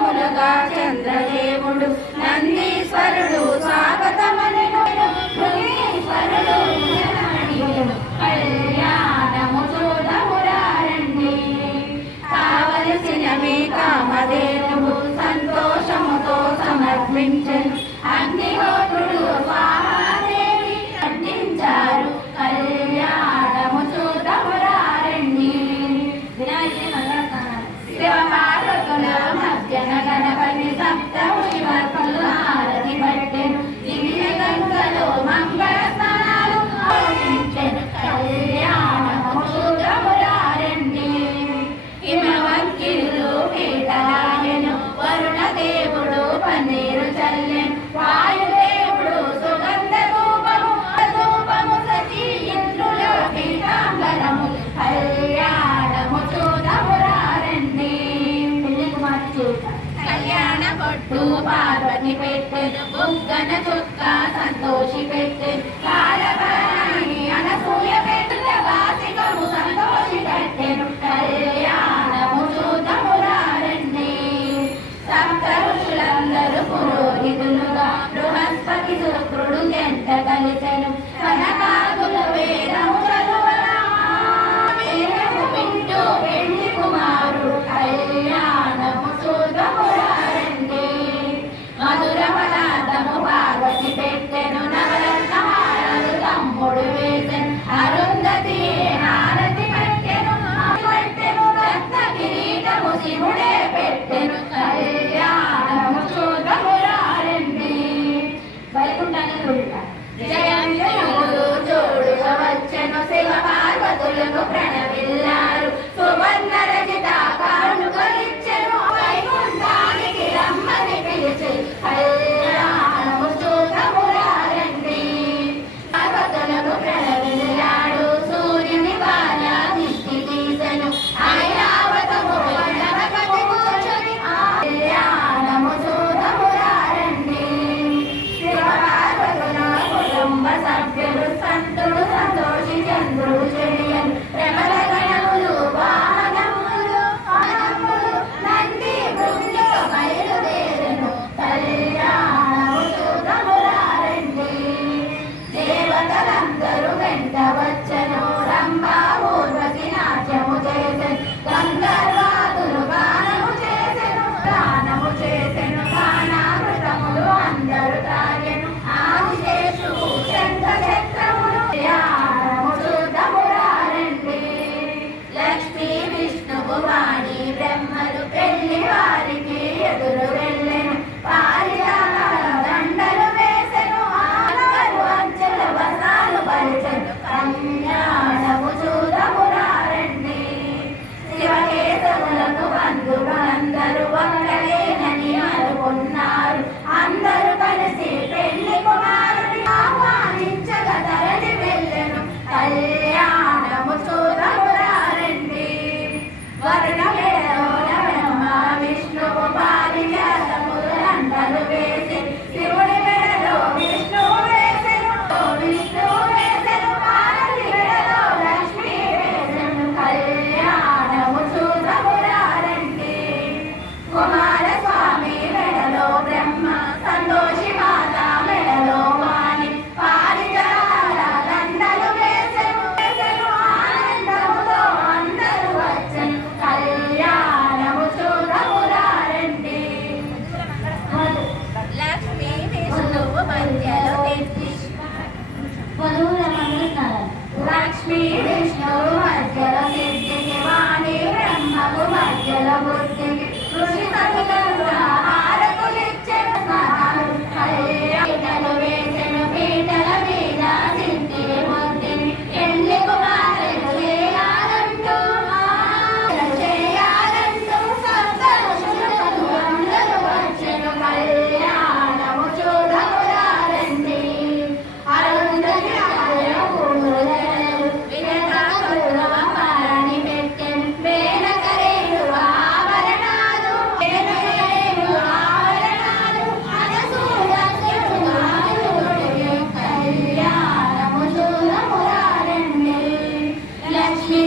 మాసికములుగా చంద్రదేవుడు నందీశ్వరుడు సాధ